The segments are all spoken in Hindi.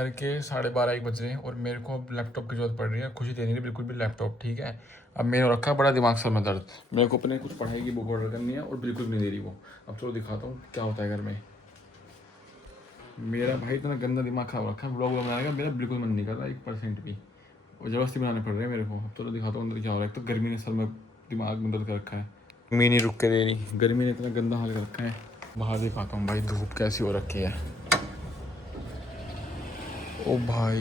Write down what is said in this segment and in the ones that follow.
दोपहर के 12:30 बज रहे हैं और मेरे को अब लैपटॉप की जरूरत पड़ रही है। खुशी दे नहीं रही बिल्कुल भी लैपटॉप, ठीक है। अब मैंने रखा बड़ा दिमाग सर में दर्द, मेरे को अपने कुछ पढ़ाई की बुक ऑर्डर करनी है और बिल्कुल भी नहीं दे रही वो। अब चलो दिखाता हूँ क्या होता है घर में। मेरा भाई इतना गंदा दिमाग खराब रखा है, ब्लॉग बनाने का मेरा बिल्कुल मन नहीं कर रहा 1% भी, और ज़बरदस्ती बनाने पड़ रहे हैं मेरे को। अब चलो दिखाता हूँ अंदर क्या हो रहा है। तो गर्मी ने सर में दिमाग में दर्द कर रखा है, गर्मी नहीं रुक के दे रही, गर्मी ने इतना गंदा हाल कर रखा है। बाहर दिखाता हूँ भाई धूप कैसी हो रखी है। ओ भाई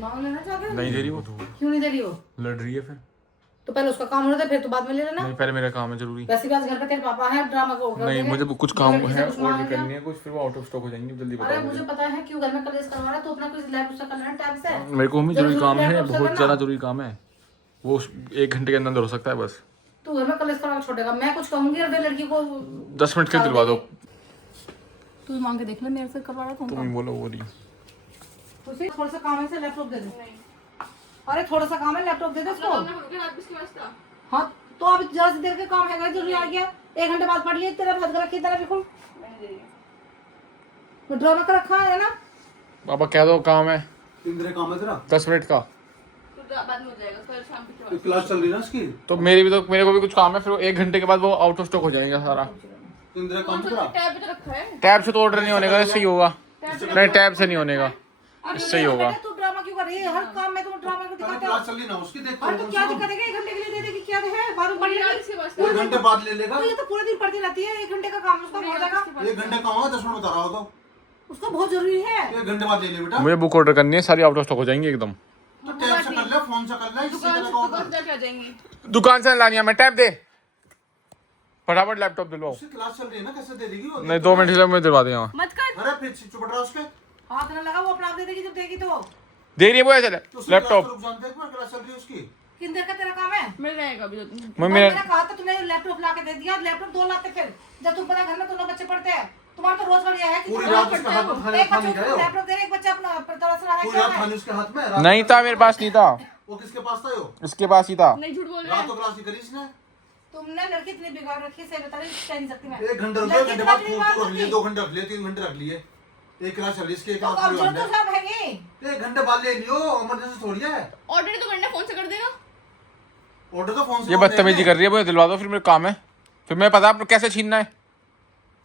मांग लेना चाहते हो? नहीं दे रही वो धूप, क्यों नहीं दे रही हो? लड़ रही है। फिर तो पहले उसका काम होना था, फिर तो बाद में ले लेना। नहीं पहले मेरा काम है जरूरी। वैसे भी आज घर पे तेरे पापा है, ड्रामा को नहीं मुझे कुछ काम है, ऑर्डर करनी है कुछ, फिर वो आउट ऑफ स्टॉक हो जाएंगे। जल्दी बताओ। अरे मुझे पता है क्यों घर में कलेश करवा रहा है, तो अपना कुछ लैपटॉप से कर लेना टाइम से। मेरे को भी जरूरी काम है, बहुत ज़्यादा जरूरी काम है, वो 1 घंटे के अंदर हो सकता है बस। तू घर में कलेश करवा छोड़ेगा, मैं कुछ कहूंगी और फिर लड़की को 10 मिनट के दिलवा दो। तू मांग के देख ले, मेरे से करवा रहा तुम ही बोलो वो रही। उसे थोड़ा सा काम है से लैपटॉप दे दे। अरे थोड़ा सा काम है, लैपटॉप दे दे उसको। हाँ तो अब जरा सी देर के काम है, जरूरी आ गया। 1 घंटे बाद पढ़ लिए, तेरा हाथ गला की तरह बिल्कुल ड्रामा का रखा है ना। पापा कह दो काम है, काम है तेरा 10 मिनट का। बाद में हो जाएगा, कल शाम की क्लास चल रही है ना इसकी। तो मेरे को भी कुछ काम है, फिर 1 घंटे के बाद वो आउट ऑफ स्टॉक हो जाएगा सारा। इंदिरा काम तेरा टैब पे तो रखा है। टैब से तो ऑर्डर नहीं होने का, इससे ही होगा। नहीं टैब से नहीं होने का, इससे ही होगा। तू ड्रामा क्यों कर रही है? हर काम में तुम ड्रामा क्यों दिखाते हो? क्लास चल रही ना उसकी, देख और तो क्या दिक्कत है? 1 घंटे के लिए दे देगी, क्या है? बाद में पढ़ लेगी। 1 घंटे बाद ले लेगा। तो ये तो पूरे दिन पढ़ती रहती है, 1 घंटे का काम उसका हो जाएगा। 1 घंटे काम होगा, 10 मिनट बता रहा हो तो उसको बहुत जरूरी है। 1 घंटे बाद ले ले बेटा। मुझे बुक ऑर्डर करनी है, सारी आउट ऑफ स्टॉक हो जाएंगी एकदम। तो टैब से कर ले, फोन से कर ले, इससे तेरा काम दुकान जाके आ जाएंगे। दुकान से लानी है, मैं टैब दे, फटाफट लैपटॉप दिलवाओ। उसकी क्लास चल रही है ना, कैसे दे देगी वो? नहीं 2 मिनट से मैं दिलवा दूंगा। मत कर। अरे फिर चुप रहा उसके, हाथ न लगा, वो अपना आप दे देगी जब देगी तो। दे रही है वो ऐसे तो उसकी लैपटॉप। क्लास रुक जानते हैं, क्लास चल रही है उसकी। किन देर का तेरा काम है? मिल जाएगा अभी। मैं मैंने कहा था तुमने लैपटॉप ला के दे दिया, लैपटॉप 2 लाते फिर जब तुम पता घर में दोनों बच्चे पढ़ते हैं। तुम्हारा तो रोज का ये है कि पूरी तुम रात रोज उसके पढ़ते हाथ हो। में खाने एक बच्चे खाने को गए हो? लैपटॉप दे रहे, एक बच्चा अपना तरस रहा है पूरी क्या रात है? खाने उसके हाथ में रात नहीं था, मेरे पास नहीं था, वो किसके पास था? यो इसके पास ही था। नहीं झूठ बोल रहा रात है। तो क्लास ही करी इसने। तुमने लड़की इतनी बिगाड़ रखी है, बता रही कह नहीं सकती मैं। 1 घंटे रुक, 1 घंटे बाद खूब तो रख लिए, 2 घंटे रख लिए, 3 घंटे रख लिए। एक क्लास चल रही इसकी, एक तो क्लास अब पूरी जो तो सब है ये। 1 घंटे बाद ले लियो, इमरजेंसी थोड़ी है। ऑर्डर तो करना, फोन से कर देगा। ऑर्डर तो फोन से ये बदतमीजी कर रही है, मुझे दिलवा दो, फिर मेरा काम है, फिर मैं पता आपको कैसे छीनना है।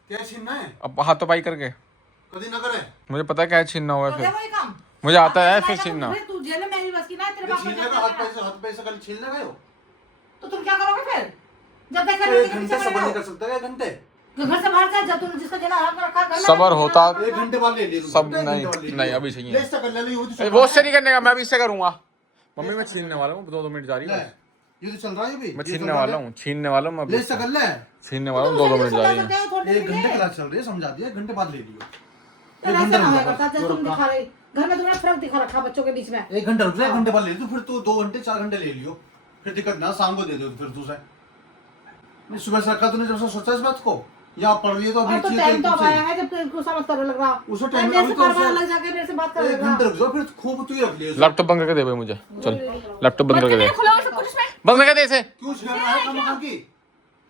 क्या छीनना है? अब हाथ तो पाई करके, कभी ना करे। मुझे पता है क्या छीनना हुआ तो है, दे फिर वो ये काम। मुझे आता है फिर छीनना। तू जेल में मेरी बस की ना, तेरे ये बाप छीन ने लेगा, क्या हाथ पैसे कल छीन लेगा यो। तो तुम क्या करोगे फिर? जब देखा 1 घंटे सबर नहीं कर सकता, 1 घंटे घर से बाहर जा, जब तुमने जिसका जना आराम रखा घर में सबर होता 1 घंटे बाद ले लियो। सब नहीं अभी चाहिए। ले इससे कर ले लो, ये वो उससे नहीं करने का, मैं अभी इससे करूंगा। मम्मी मैं छीनने वाला हूँ, 2 मिनट जा रही है, ये तो चल रहा है ये भी। मैं छीनने वाला हूँ, छीनने वाला हूँ मैं ले अभी, इससे कर ले। छीनने वाला हूँ, 2 मिनट जा रही है। 1 घंटे क्लास चल रही है, समझा दिया, 1 घंटे बाद ले लियो। एक घंटे तुम दिखा रहे घर में, तुमने फर्क दिखा रखा बच्चों के बीच में। 1 घंटा रुक जा, 1 घंटे बाद ले लियो, फिर तू 2 घंटे 4 घंटे ले लियो, फिर दिक्कत ना, शाम को दे दो फिर तू से। सुबह से रखा तूने, जब से सोचा इस बात को, या पढ़ लिए तो अभी तो टाइम तो आया है जब तुमको समझ कर लग रहा। उसे टाइम मेरे अभी से तो बार लग जाके मेरे से बात कर 1 घंटे रुक जाओ, फिर खूब तू ही रख लियो। लैपटॉप बंद करके दे भाई मुझे, चल लैपटॉप बंद करके दे, खुला हो सब कुछ में। बंद करके दे इसे। क्यों छेड़ रहा है काम की?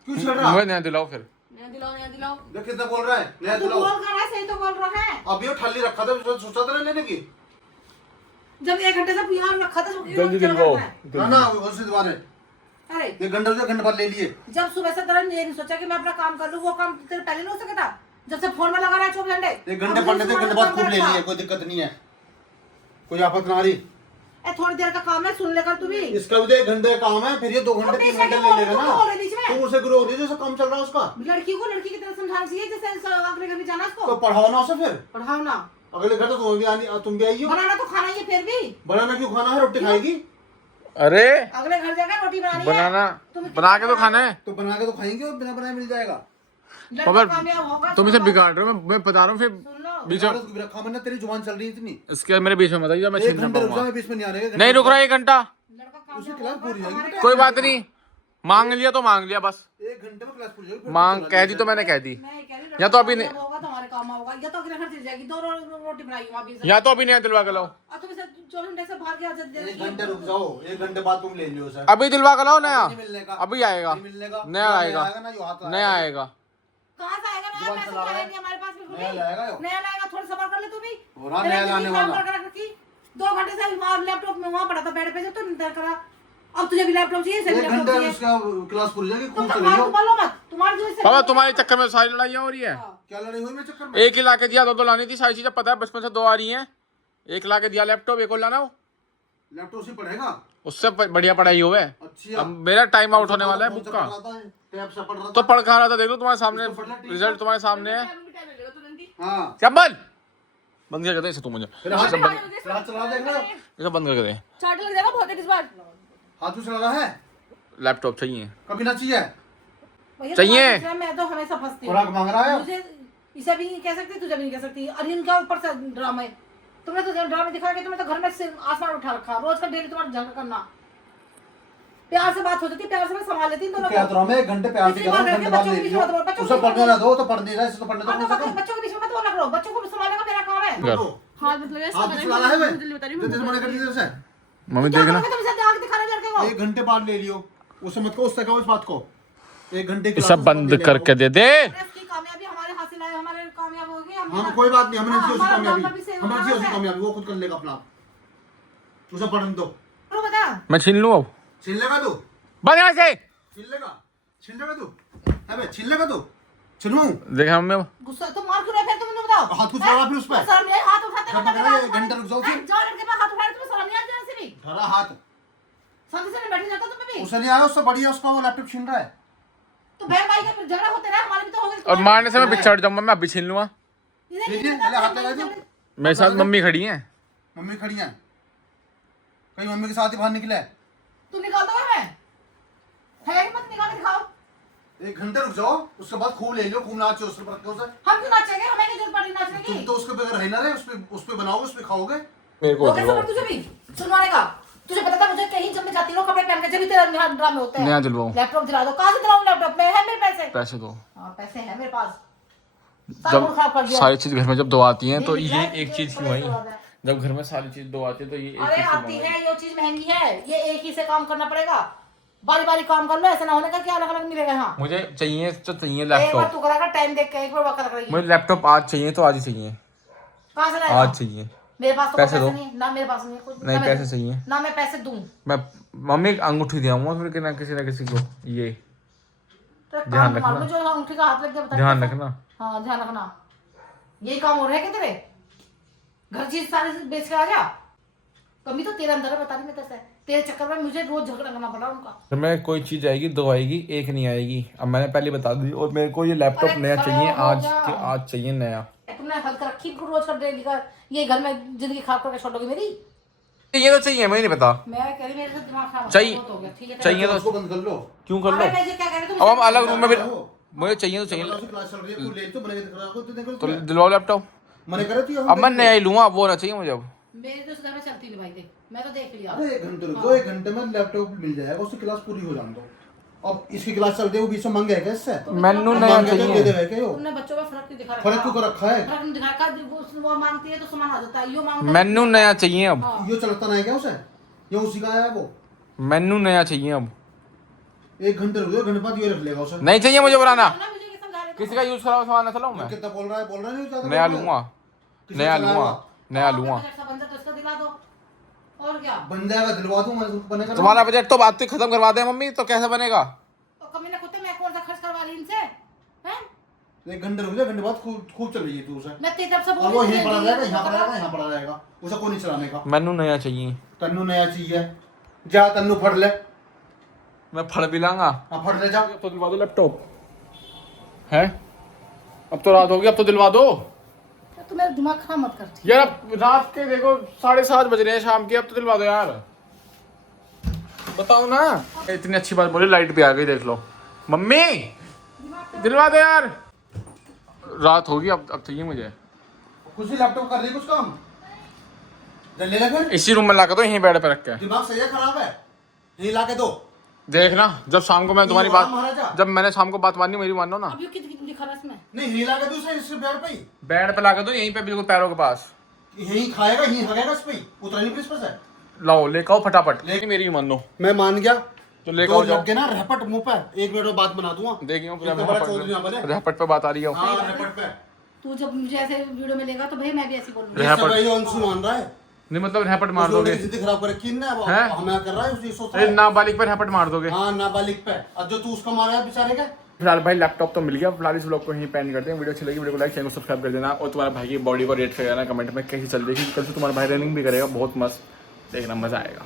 क्यों छेड़ रहा है? मुझे नया दिलाओ फिर। नया दिलाओ, नया दिलाओ। देख कितना बोल रहा है, नया तू दिलाओ। बोल कर रहा है, सही तो बोल रहा है। अभी वो ठल्ली रखा था, सोचा था लेने की। जब 1 घंटे से यहाँ रखा था जल्दी दिलवाओ। ना ना उसी दोबारा अरे 1 घंटे रुक जा, 1 घंटे बाद ले लिए। जब सुबह से तरह ये नहीं सोचा कि मैं अपना काम कर लूँ, वो काम तेरे पहले नहीं हो सका था जब से फोन में लगा रहा है 24 घंटे। 1 घंटे पढ़ने थे, 1 घंटे बाद खूब ले लिए, कोई दिक्कत नहीं है, कोई आफत ना आ रही। थोड़ी देर का काम है, सुन लेकर तू भी। इसका भी तो 1 घंटे का काम है, फिर ये 2 घंटे 3 घंटे ले लेगा ना। तुम उसे गुरु हो रही है, जैसे काम चल रहा है उसका। लड़की को लड़की की तरह समझाना चाहिए, जैसे अगले घर भी जाना उसको। तो पढ़ाओ ना उसे, फिर पढ़ाओ ना, अगले घर तो तुम भी आई हो। बनाना तो खाना ही है, फिर भी बनाना क्यों खाना है, रोटी खाएगी। अरे अगले घर जाकर रोटी बनानी है। बनाना बना के तो खाना है, तो बना के तो खाएंगे और बिना बनाए मिल जाएगा। लड़का कामयाब होगा। तुम इसे बिगाड़ रहे हो, मैं बता रहा हूँ फिर सुन लो, बीच में रखा मैंने, तेरी जुबान चल रही है इतनी। इसके मेरे बीच में मत आइए, मैं 1 छीन ना घंटे रुक जा, पाऊंगा। मैं बीच में नहीं आने का। नहीं रुक रहा 1 घंटा, लड़का कामयाब उसकी क्लास पूरी होगा, होगी बेटा। कोई बात नहीं, मांग लिया तो मांग लिया बस, 1 घंटे में क्लास पूरी होगी, फिर मांग चला कह दी जाएगा। तो मैंने कह दी। मैं कह रही हूँ, या तो अभी लड़का कामयाब होगा तो हमारे काम होगा, या तो अगले घर चली जाएगी, 2 रोटी बनाएगी वहाँ भी। या तो अभी नहीं दिलवा के लाओ, और तुम इसे 24 घंटे से बाहर के आजादी दे 1 घंटे रुक जाओ, 1 घंटे बाद तुम ले लियो सर। अभी दिलवा के लाओ नया, नहीं मिलने का, अभी आएगा, नहीं मिलने का, नया आएगा, ना, यो हाथ नया आएगा, कहाँ से आएगा? नया जुबान पैसा चला रहा है। नहीं हमारे पास बिल्कुल नया भी। लाएगा यो। नया लाएगा, थोड़ा सब्र कर ले तू भी। हो रहा तेरे नया लाने जिंदगी खराब वाला। कर रखी। 2 घंटे से वहाँ लैपटॉप में वहाँ पड़ा था बेड पे, जब तो निंदा करा। अब तुझे भी लैपटॉप चाहिए, इसे भी 1 लैपटॉप घंटे में चाहिए। उसका क्लास पूरी जाएगी, तुम खूब तो चलेगी। फालतू बोलो मत, तुम्हारी जो पापा तुम्हारे चक्कर में सारी लड़ाइयाँ हो रही है। क्या लड़ाई हुई मेरे चक्कर में? एक ही ला के दिया, 2 लानी थी, सारी चीजें पता है, बचपन से 2 आ रही हैं। एक ला के दिया लैपटॉप, एक और लाना हो, लैपटॉप से पढ़ेगा। उससे बढ़िया पढ़ाई हो गए। अच्छी अब मेरा टाइम आउट होने वाला है बुक का। टैब से पढ़ रहा तो था। पढ़ कहाँ रहा था, देख लो तुम्हारे सामने, रिजल्ट तुम्हारे सामने है। हाँ चंबल बंद करके दे इसे, तू मुझे फिर हाथ चला देगा। इसे बंद करके दे। चार्ट लग जाएगा बहुत है इस बार। हाथ से लगा है, लैपटॉप चाहिए। कभी ना चाहिए। भैया, चाहिए। तुम्हारे मैं तो हमेशा फंसती खुराक मांग रहा है। मुझे इसे भी नहीं कह सकती, तुझे भी नहीं कह सकती। और इनका ऊपर से ड्रामा है। तुमने तो ड्रामे दिखा के तुम्हें तो घर में से आसमान उठा रखा, रोज का डेली तुम्हारा झगड़ा करना। प्यार से बात हो जाती, प्यार से मैं संभाल लेती इन दोनों क्या को। तो मैं 1 घंटे प्यार से इसी कर रहा हूँ, बात 1 है, घंटे बाद बच्चों ले के लियो। बीच में बच्चों उसे के पढ़ने बीच ना में- दो तो पढ़ नहीं रहा है, इसे तो पढ़ने दो हाँ, कम तो से कम। बच्चों के बीच में मत बोला करो, बच्चों को संभालने का मेरा काम है। दो। हाथ मत लगा, हाथ से चलाना है मैं, जैसे मना कर दी जैसे। मम्मी क्या देखना, करोगे तुम इसे आगे दिखाने लड़के को? 1 घंटे बाद ले लियो, उसे मत कहो, उससे कहो इस बात को। 1 घंटे की इसे क्लास बंद ले लियो। करके दे दे। इसकी कामयाबी हमारे हासिल है, हमारे कामयाब हो गए हम। हाँ कोई बात नहीं, हमें नहीं चाहिए उसकी हमारा कामयाबी, कामयाबी से हमें चाहिए उसकी है। कामयाबी, वो खुद कर लेगा अपना आप। उसे पढ़ने दो। तो बता, मैं छीन लूँ अब, छीन लेगा तू, बंद यहाँ से। छीन लेगा तू, अबे छीन लेगा तू, छीनूं? देखा मम्मी अब? गुस्सा तो मार क्यों रहे फिर, तुम मुझे बताओ। हाथ को चला फिर उस पे। शर्म नहीं आई, हाथ उठाते जब तक आए, 1 घंटा रुक जाओ फिर। जाओ लड़के पे हाथ उठाए, तुम्हें शर्म नहीं आती वैसे भी? धरा हाथ, शांति से नहीं बैठी जाता तुम्हें भी? उसे नहीं आया, उससे बढ़िया उसका वो लैपटॉप छीन रहा है। तो बहन भाई का झगड़ा होते रहे, हमारे भी तो हो गए। और मारने से मैं पीछे हट जाऊंगा, मैं अभी छीन लूंगा। ठीक है, पहले हाथ लगा दो। मेरे साथ मम्मी खड़ी है। मम्मी खड़ी है, कहीं मम्मी के साथ ही बाहर निकले। तू निकाल दो मैं है कि मत निकाल के दिखाओ। 1 घंटे रुक जाओ, उसके बाद खूब ले लियो, खूब नाचो उस पर रख के उसे। हम क्यों नाचेंगे, हमें नहीं जरूरत पड़ी नाचने तुम की। तो उसके बगैर रह ना रहे, उस पे बनाओगे, उस पे खाओगे। मेरे को हो गया सबर तुझे भी सुनवाने का? तुझे पता था मुझे कहीं जब मैं जाती हूँ कपड़े पहन के, जब भी तेरा यहाँ ड्रामे होते हैं। नया दिलवाओ। लैपटॉप दिला दो। कहाँ से दिलाऊं लैपटॉप में? है मेरे पैसे। पैसे दो। हाँ पैसे हैं मेरे पास। सारा मूड खराब कर जब दिया। सारी चीज घर में जब 2 आती हैं तो नहीं, ये नहीं, एक ये चीज क्यों बड़े आई? सवाल है। जब घर में सारी चीज 2 आती है तो ये एक अरे चीज आती क्यों है, ये चीज महंगी है, ये एक ही से काम करना पड़ेगा। बारी बारी काम कर लो, ऐसा ना होने का कि अलग अलग मिलेगा। हाँ मुझे चाहिए तो चाहिए एक बार लैपटॉप। तू करेगा टाइम देख के, एक बार वक्त रखेगी। मुझे लैपटॉप आज चाहिए तो आज ही चाहिए, कहाँ से लाएगा? आज चाहिए। मेरे पास तो पैसे पैसे दो। नहीं है, ना मेरे पास नहीं है कुछ। नहीं ना पैसे मैं- चाहिए। ना मैं पैसे दूं। मैं मम्मी एक अंगूठी दिलाऊंगा फिर किसी ना किसी को। ये तो एक ध्यान काम मार, रखना। मुझे अंगूठी का हाथ लग गया, बता ध्यान कैसे? रखना। हाँ ध्यान रखना। यही काम हो रहा है क्या तेरे? घर चीज सारे बेच के आ जा। कमी तो तेरे अंदर है, बता रही मैं तेरे से। तेरे चक्कर में मुझे रोज झगड़ा करना पड़ा उनका। तो मैं कोई चीज आएगी 2 आएगी, एक नहीं आएगी। अब मैंने पहले बता दी। और मेरे को ये लैपटॉप अरे नया चाहिए खराब हो आज जा। के आज चाहिए नया। तुमने हल कर रखी रोज का डेली का, ये घर में जिंदगी खराब करके छोड़ोगे मेरी। ये तो चाहिए, मुझे नहीं पता मैं कह रही मेरे से दिमाग खराब चाहिए। हो गया। ठीक है चाहिए उसको बंद कर लो। क्यों कर लो? अरे मैं ये क्या कह रही हूँ, अब हम अलग रूम में भी हो। मुझे चाहिए तो चाहिए। क्लास चल रही है, तू ले तो मने कर रहा हो, तू देखो तो दिलवाओ लैपटॉप। मने करे तू। अब मैं नया ही लूंगा, वो ना चाहिए मुझे अब। मेरे तो सुधा में चलती नहीं भाई, देख मैं तो देख लिया। अरे 1 घंटे रुक जाओ, 1 घंटे में लैपटॉप मिल जाएगा, उसकी क्लास पूरी हो जाने दो। अब इसकी क्लास चल रही है, वो बीच में मांगे है क्या इससे? मैनू नया मांगे तो दे चाहिए। देगा क्या यो? तुमने बच्चों में फर्क नहीं दिखा रखा। फर्क क्यों कर रखा है? फर्क नहीं दिखा रखा, वो मांगती है तो सामान आ जाता है, यो मांगता है। मैनू नया चाहिए अब। हाँ। यो चलता नहीं है क्या उसे? ये उसी का है वो। मैनू नया चाहिए अब। 1 घंटे रुक जाओ, 1 घंटे बाद ये रख लेगा उसे। नहीं चाहिए मुझे पुराना। ना मुझे ये समझा रहे थे। किसी का यूज करा हुआ सामान ना चलाऊं मैं। कितना बोल रहा है, बोल रहा नहीं ज्यादा नया बोल रहा है। लूंगा, किसी नया को चलाया लूंगा, हुआ? नया लूंगा। अच्छा बन जाए तो इसका दिला दो। और क्या? बन जाएगा, दिलवा दूं मैं, तुमको बनेगा ना। तुम्हारा बजट तो बात ही खत्म करवा दे मम्मी, तो कैसे बनेगा? तो कमी ना कुत्ते, मैं कौन सा खर्च करवा रही इनसे? हैं? 1 घंटे रुक जाओ, घंटे बाद खूब चल रही है तू उसे। मैं तेरी तरफ से और बोल वो रही यहीं हूँ, पड़ा ये रहेगा, ये यहाँ पड़ा करो। रहेगा, यहाँ पड़ा रहेगा, उसे कोई नहीं चलाने का। मैनू नया चाहिए। तन्नू नया चाहिए, जा तन्नू फड़ ले। मैं फड़ भी लाऊंगा। हाँ फड़ ले, जा। अब तो दिलवा दो लैपटॉप है। अब तो रात होगी, अब तो दिलवा दो तू मेरा दिमाग खराब मत कर। यार। अब रात के देखो 7:30 बज रहे हैं शाम के, अब तो दिलवा दो यार। बताओ ना। इतनी अच्छी बात बोली, लाइट भी आ गई, देख लो। मम्मी दिलवा दो यार। रात होगी, अब चाहिए मुझे। कुछ भी लैपटॉप कर रही है, कुछ काम ले लगे। इसी रूम में ला के दो, यहीं बेड पे रख के। दिमाग सही है, खराब है, यही ला के दो। देखना जब शाम को मैं तुम्हारी नहीं, महाराजा। बात, जब मैंने शाम को बात मानी मेरी मानो ना। अब ये कितनी लिखा है इसमें? नहीं, यही ला के दो, इसे बेड पे ही। बेड पे ला के दो, यहीं पे बिल्कुल पैरों के पास। यही खाएगा, यही हगेगा, इस पे ही उतरा नहीं, प्लीज। लाओ लेके आओ फटाफट। लेकिन मेरी मान लो। मैं मान गया, तो लेकर तो आओ जाओ। लग के ना रैपट मुंह पे, 1 मिनट में बात बना दूंगा। देखियो इतना बड़ा चौधरी यहाँ पर है। रैपट पे बात आ रही है। हाँ रैपट पे। तू जब मुझे ऐसे वीडियो में लेगा तो भाई मैं भी ऐसी बोलूंगी। ये सब ये अनसुन मान रहा है। नहीं मतलब रैपट मार उस लोगों दोगे? की जिंदगी खराब करे किन ना वो हैं? हमें कर रहा है उसी सोच अरे नाबालिग पर रैपट मार दोगे? हाँ नाबालिग पे। अब जो तू उसका मारा है बेचारे का। फिलहाल भाई लैपटॉप तो मिल गया। फिलहाल इस व्लॉग को यहीं पेंड करते हैं। वीडियो अच्छी लगी वीडियो को लाइक चैनल को सब्सक्राइब कर देना और तुम्हारे भाई की बॉडी को रेट कर देना कमेंट में कैसी चल रही है। कल से तुम्हारा भाई रनिंग भी करेगा बहुत मस्त, देखना मजा आएगा।